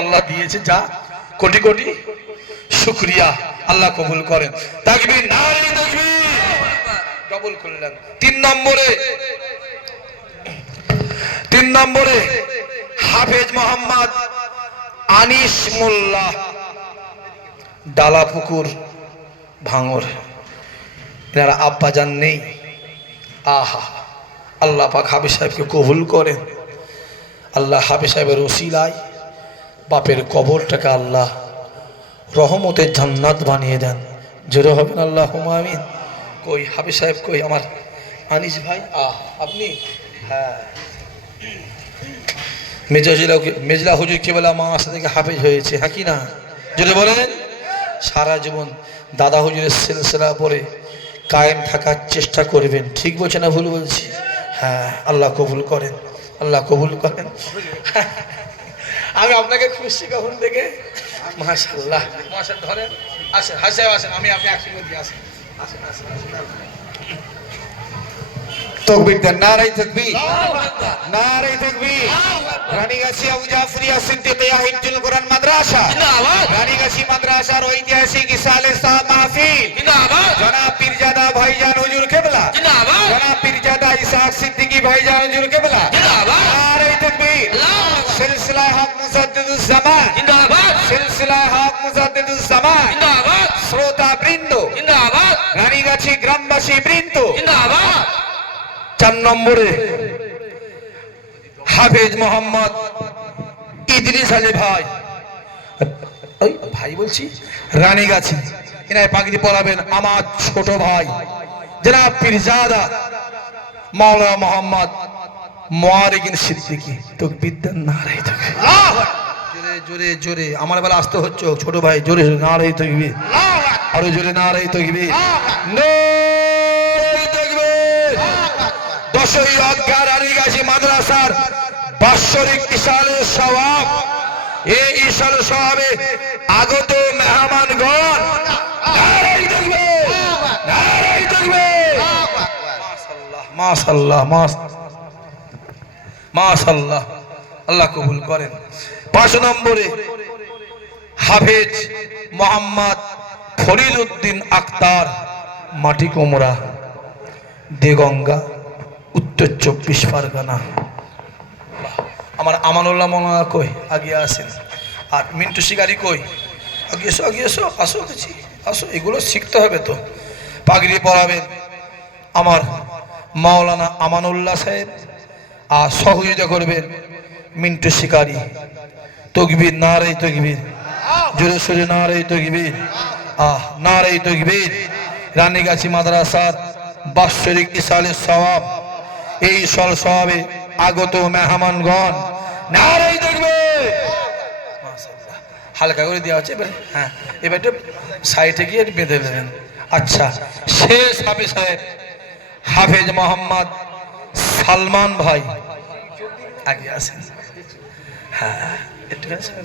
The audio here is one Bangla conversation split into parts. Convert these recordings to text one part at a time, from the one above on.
আল্লাহ দিয়েছে যা কোটি কোটি শুক্রিয়া আল্লাহ কবুল করেন। তাকবীর ডবল করলেন। তিন নম্বরে তিন নম্বরে হাফেজ মোহাম্মদ আনিস মোল্লা, ডালাপুকুর, ভাঙর। এনারা আব্বাজান নেই। আহা, আল্লাহ পাক হাফিজ সাহেবকে কবুল করেন। আল্লাহ হাফিজ সাহেবের ওসিলায় বাপের কবরটাকে আল্লাহ রহমতের জান্নাত বানিয়ে দেন। জোরে হবেন আল্লাহ আমিন। কই হাবি সাহেব, কই আমার আনিস ভাই? আহ, আপনি? হ্যাঁ। মেজলা মেজলা হুজুর কেবলা মা আসা থেকে হাফেজ হয়েছে হ্যাঁ কি না? যদি বলেন। সারা জীবন দাদা হুজুরের সিলসিলা পরে কায়েম থাকার চেষ্টা করবেন। ঠিক বলছে না, ভুল বলছি? হ্যাঁ আল্লাহ কবুল করেন, আল্লাহ কবুল করেন। আমি আপনাকে খুশি কখন থেকে মাশাল্লাহ মাশাল ধরেন আসেন আসেন আমি আপনি একসঙ্গে দিয়ে আসেন। আসেন আসেন আসেন তকবীর দেন নারাই তাকবীর। নারাই তাকবীর। রানীগাছি আবু জাফরিয়া সিদ্দিকিয়া হিফজুল কোরআন মাদ্রাসা। রানীগাছি মাদ্রাসার ঐতিহাসিক ইসালে সাহেব মাহফিল। জনাব পীরজাদা ভাইজান হুজুর কেবলা। জনাব পীরজাদা ইসাক সিদ্দিকী ভাইজান হুজুর কেবলা। নারাই তাকবীর। সিলসিলা হক গ্রামবাসী বৃন্দ। চার নম্বরে হাফেজ মোহাম্মদ ইদ্রিস আলী ভাই। ওই ভাই বলছি রানীগাছি এনায় পাগড়ি পরাবেন আমার ছোট ভাই। জনাব পীরজাদা মাওলানা মোহাম্মদ মোয়ারিকিন সিদ্দিকী। তো বিদ্যা নারাই থাকে জোরে জোরে জোরে। আমার বেলা আসতে হচ্ছে ছোট ভাই। জোরে নারাই থাকবি। আরও জোরে নারাই থাকবি। নারাই দশই অজ্ঞার মাদ্রাসার বাৎসরিক ইশালের সওয়াব। এই ইশাল সওয়াবে আগত মেহমানগণ। আল্লাহ কবুল করেন। পাঁচ নম্বরে হাফেজ মোহাম্মদ ফরিদ উদ্দিন আক্তার, মাটি কোমরা, দেগঙ্গা। উত্তর চব্বিশ পরগনা। আমার আমানুল্লাহ মৌলানা কই? আগে আসেন আর মিন্টু শিকারি কই? আগে এসো আগে এসো আসো দেখছি, আসো, এগুলো শিখতে হবে তো। পাগড়ি পরাবেন। আমার মাওলানা আমানুল্লাহ সাহেব, আর সহযোগিতা করবেন মিন্টু শিকারি। তকবির, নারে তকবির। জোরে সোরে নারে তকবির। আহ, নারে তকবির। রানীগাছি মাদ্রাসার বাৎসরিক ইসালের সওয়াব। এই সল সওয়াবে আগত মেহমানগণ। নারে তকবির মাশাআল্লাহ। হালকা করে দেওয়া হচ্ছে, এবার হ্যাঁ এবার একটু সাইডে গিয়ে বেঁধে দেবেন। আচ্ছা শেষ হাফিজ সাহেব, হাফেজ মোহাম্মদ সালমান ভাই। আগে আসেন। হ্যাঁ একটু আসেন।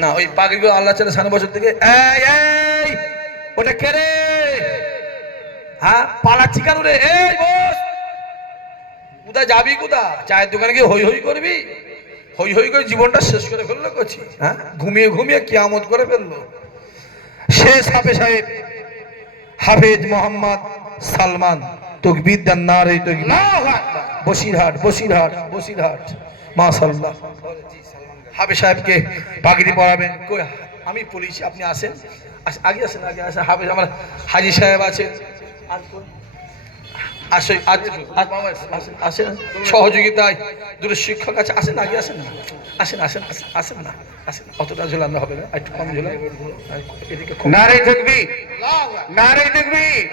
না, ওই পাগড়িগুলো আল্লাহ চালে সামনে বছর থেকে ওটা কে রে? হ্যাঁ পালাচ্ছি কেন রে, এই, বস। কোথা যাবি কোথা চায়ের দোকানে গিয়ে হই হই করবি। হই হই করে জীবনটা শেষ করে ফেলল করছি হ্যাঁ? ঘুমিয়ে ঘুমিয়ে কিয়ামত করে ফেলল। শেষ হাফেজ সাহেব, হাফেজ মোহাম্মদ সালমান, তকবির না রে তকবির। বসিরহাট বসিরহাট বসিরহাট। মাশাল্লাহ হাফেজ সাহেবকে পাগড়ি পরাবেন কই আমি পুলিশ আপনি আসেন। আগে আসেন আগে আসেন। হাফেজ আমার হাজি সাহেব আছেন। আর কোন- আসে আজ আজ- আসেন আসেন। সহযোগিতায় দুটো শিক্ষক আছে। আসেন আগে আসেন। না আসেন আসেন আসেন আসেন না আসেন। অতটা ঝোলানো হবে না একটু কম ঝোলান। এদিকে কম নারে তকবীর। নারে তকবীর।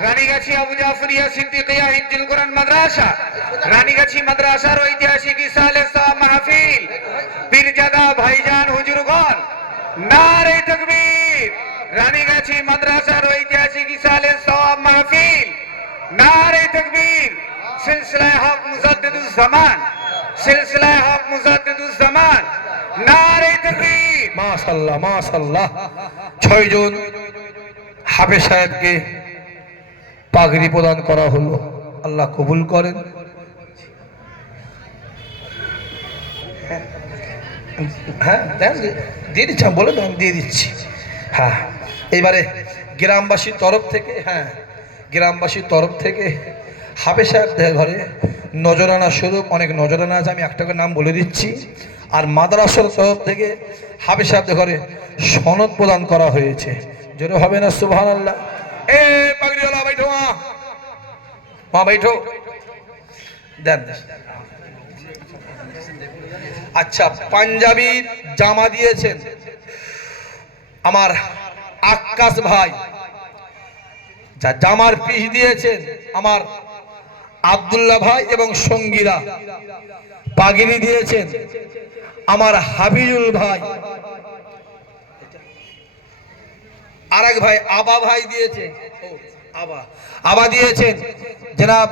রানীগাছি আবু জাফরিয়া সিদ্দিকিয়া হিজ্জুল কোরআন মাদ্রাসা। রানীগাছি মাদ্রাসার ঐতিহাসিক ইসালে পীরজাদা ভাইজান হুজুরগণ, নারে তকবীর। রানীগাছি মাদ্রাসার ঐতিহাসিক ইসালে সাহ মাহফিল। নারে তকবীর। সিলসিলা হক মুজাদ্দিদুজ জামান সিলসিলা হক মুজাদ্দিদুজ জামান নারে তকবীর। মাশাল্লাহ মাশাল্লাহ। ছয়জন হাফেজ সাহেবকে পাগড়ি প্রদান করা হলো। আল্লাহ কবুল করেন। হ্যাঁ দেন দিয়ে দিচ্ছি, আমি বলে দেন আমি দিয়ে দিচ্ছি। হ্যাঁ এইবারে গ্রামবাসীর তরফ থেকে হ্যাঁ গ্রামবাসীর তরফ থেকে হাফেজ সাহেবদের ঘরে নজরানা স্বরূপ, অনেক নজরানা আছে, আমি একটাকে নাম বলে দিচ্ছি। আর মাদ্রাসার তরফ থেকে হাফেজ সাহেবদের ঘরে সনদ প্রদান করা হয়েছে। জোরে হবে না সুবহান আল্লাহ এ, পাগড়িওয়ালা, বাইঠো মা। মা, বাইঠো। দেন। আচ্ছা পাঞ্জাবি জামা দিয়েছেন। আমার আকাশ ভাই, যা জামার পিস দিয়েছেন আমার আব্দুল্লাহ ভাই এবং সঙ্গীরা। পাগিরি দিয়েছেন আমার হাবিজুল ভাই। আরেক ভাই, আবা ভাই দিয়েছে আবা। আবা দিয়েছেন। জনাব